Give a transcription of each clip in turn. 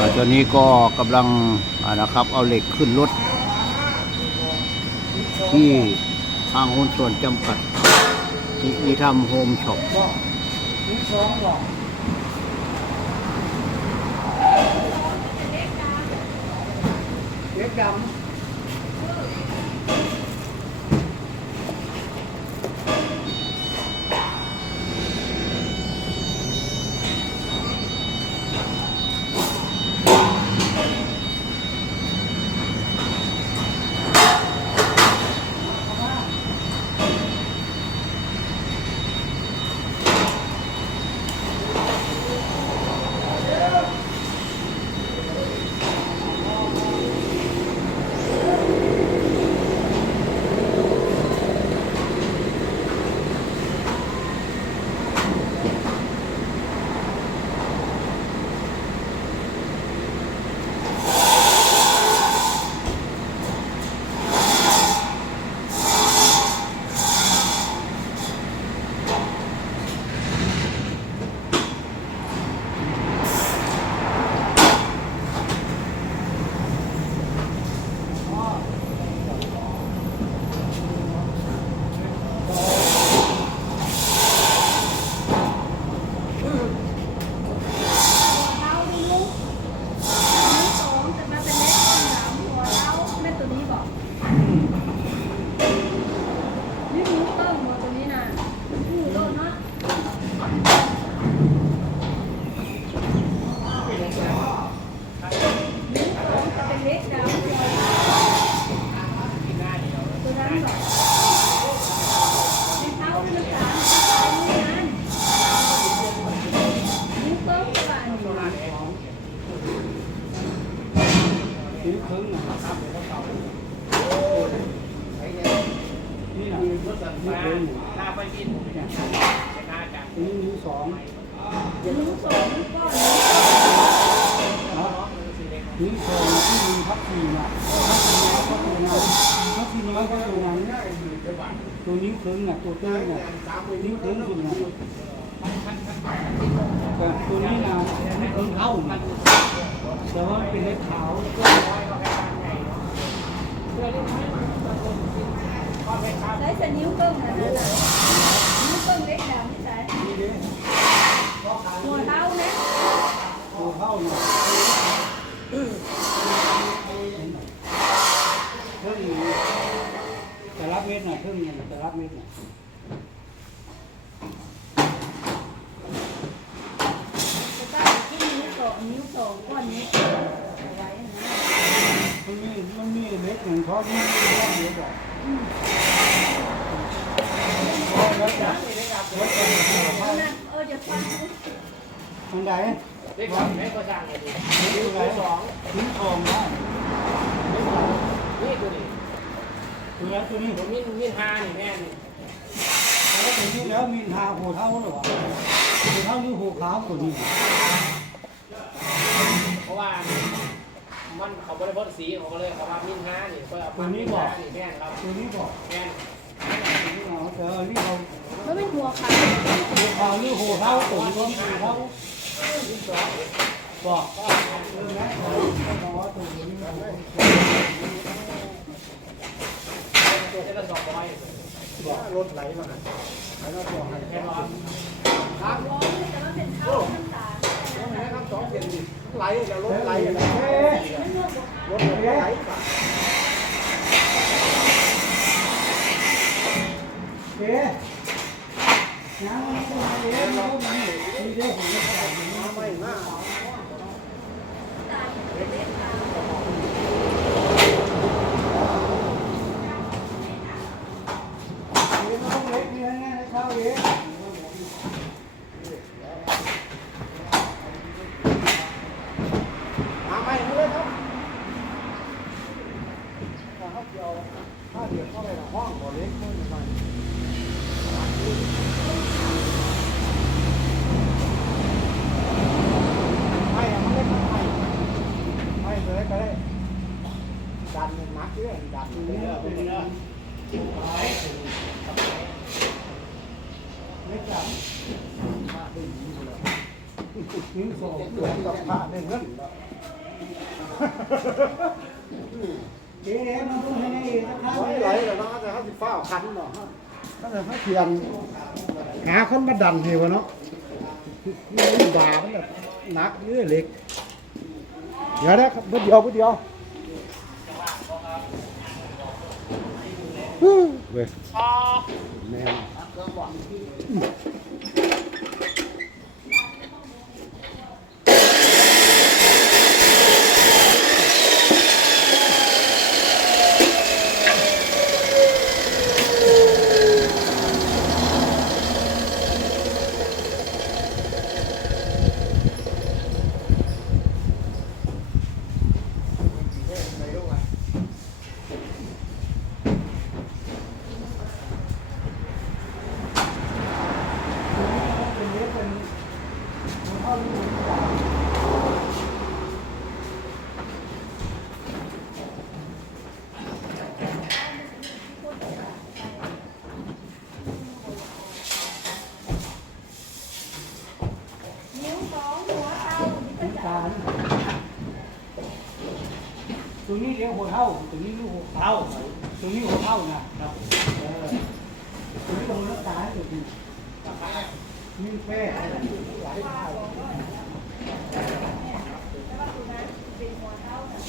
ตอนนี้ก็กำลังนะครับเอาเหล็กขึ้นรถ ที่ทางหุ้นส่วนจำกัดที่ที่ทำโฮมช็อปเด็กดำ นี่นิ้วสองหมูสองก้อนเนาะนิ้วสองที่มีพับสี่น่ะพับสี่น้อยก็ตัวนั้นพับสี่น้อยก็ตัวนั้นตัวนิ้วครึ่งน่ะตัวเต้ยน่ะนิ้วครึ่งสุดน่ะแต่ตัวนี้น่ะนิ้วครึ่งเท่าน่ะแต่ว่าเป็นเล็กขาวใช้แต่นิ้วเกิ้งนะนั่นน่ะนิ้วเกิ้งเล็กดำที่ใช้ นี่เด้ หัวเท้านะ ตัวเท่าน่ะเพิ่งแต่ รับเม็ดหน่ะเพิ่งเนี่ยแต่รับเม็ดหน่ะจะตั้งที่นิ้วสองนิ้วสองก้อนนี้เอาไว้นะมันมีมันมีเล็กหนึ่งท้องนี่ไม่ได้เยอะบอกโอ้แล้วจะแล้วจะเอานะเออเดี๋ยวฟังดูทางใดเล็กสองแม่ก็สร้างเลยดินิ้วไหนสองถึงทองได้นี่ตัว นี้ตัวแล้วตัวนี้ผมมินมินฮานี่แม่นี่แล้วตัวนี้แล้วมีทาหัวเท้าหรอวะหัวเท้าหรือหัวขาวตัวนี้เพราะว่ามันเขาบริบทสีเขาก็เลยเขาว่ามินฮานี่ก็เอามินฮานี่แม่นครับตัวนี้บอกแม่ตัวนี้เอาแต่อันนี้เอามันเป็นหัวขาวหัวขาวหรือหัวเท้าตัวนี้ก็หัวเท้าบอกก็เออแม่บอกว่าตัวนี้ ตัวเทละสองร้อย บอก รถไหลมาแล้วบอกให้แค่ร้อนร้อนแต่ว่าเป็นเท้าน้ำตาลนะครับสองเจ็ดไหลจะลดไหลเอ๊ะมันนวดหัวขาวลดไหลเอ๊ะน้ำมันก็ไหลเอ๊ะมันก็ไหลนี่เด้ผมจะใส่น้ำไม่มาก ตาลเล็กตาล นี่มันต้องเล็กนี่นะให้เข้าเอ๊ะ มาไม่เลยครับ ถ้าเดียวถ้าเดียวเข้าไปในห้องบ่เล็กขึ้นหน่อยไม่อะมันเล็กมันไม่ไม่เลยก็ได้ ดันมัดเรื่อยดันเรื่อยเรื่อยเล็กจังมาดึงอยู่เลยนิ้วสองเหมือนกับพระในเงินเจ๊มันต้องให้ได้ราคาไหลแล้วนะแต่เขาสิบฟ้าคันเนาะถ้าแต่เขาเทียนหาคนมาดันเหวเนาะนี่บามันแบบหนักเยอะเล็กเดี๋ยวนะครับเดี๋ยวเดี๋ยว เว้ยแม่น นิ้วสองหัวเท้านี่ก็จะ การ ตัวนี้เรียกหัวเท่าตัวนี้ลูกหัวเท่าตัวนี้หัวเท่านะครับเออตัวนี้หัวตาตัวนี้นี่แป้อะไรแต่ว่าตัวนั้นเป็นหัวเท้าน่ะ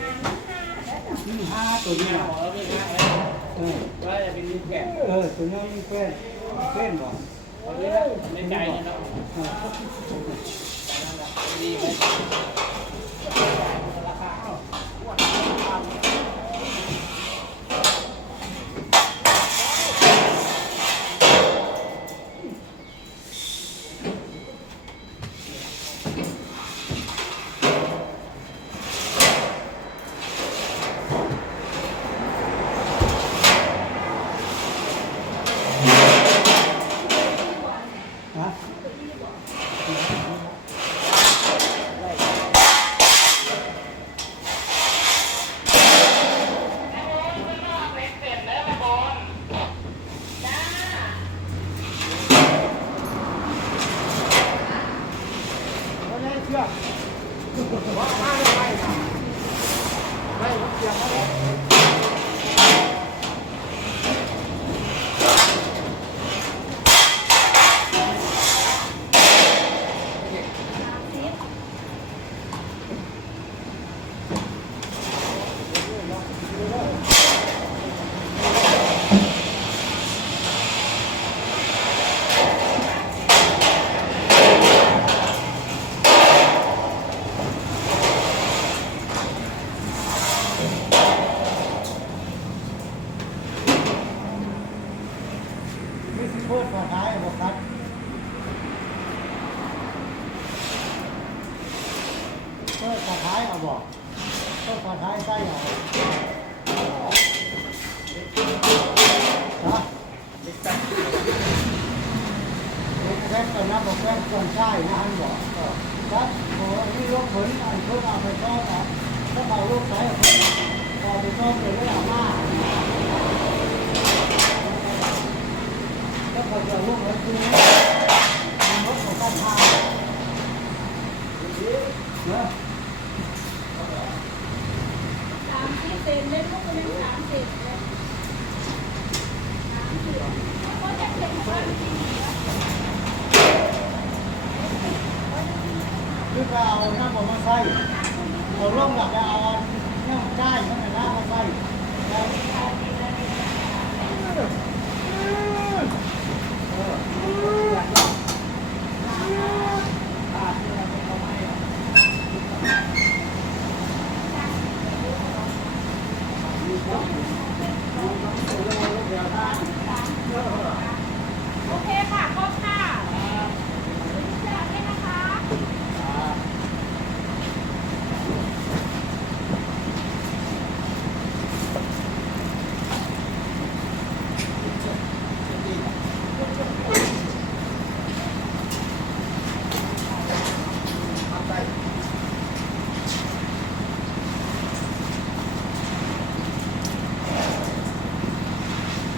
งานมันหน้าแล้วจ้ะนี่ห้าตัวนี้หน้านะของเราเป็นหน้าเออว่าจะเป็นนิ้วแกะเออตัวนี้นี่แป้แป้บ่เอาด้วยนะ ในใจเนี่ยเนาะ เออ ดีไหม ฮะ นี่สิโคตรขอท้ายบอกครับ เปิดขอท้ายเอาบอกเปิดขอท้ายใส่เอาฮะเด็กแรกก่อนนะบอกแรกก่อนใช่นะอันบอกครับโอ้นี่ยกผลอันเพิ่งเอาไปซ่อมอะถ้าเอาลูกใส่พอไปซ่อมเลยไม่เอามาแล้วพอจะลูกแล้คือมันรถของการทางเนอะ สามสิบ เล่นลูกเป็นสามสิบเลยสามสิบแล้วก็จะเป็นว่าจริงเหรอคือเราเอาน้ำมาใส่เอาล่องหลักเอา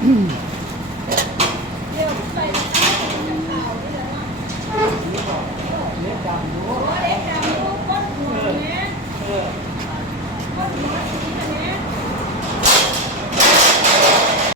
Mm-hmm.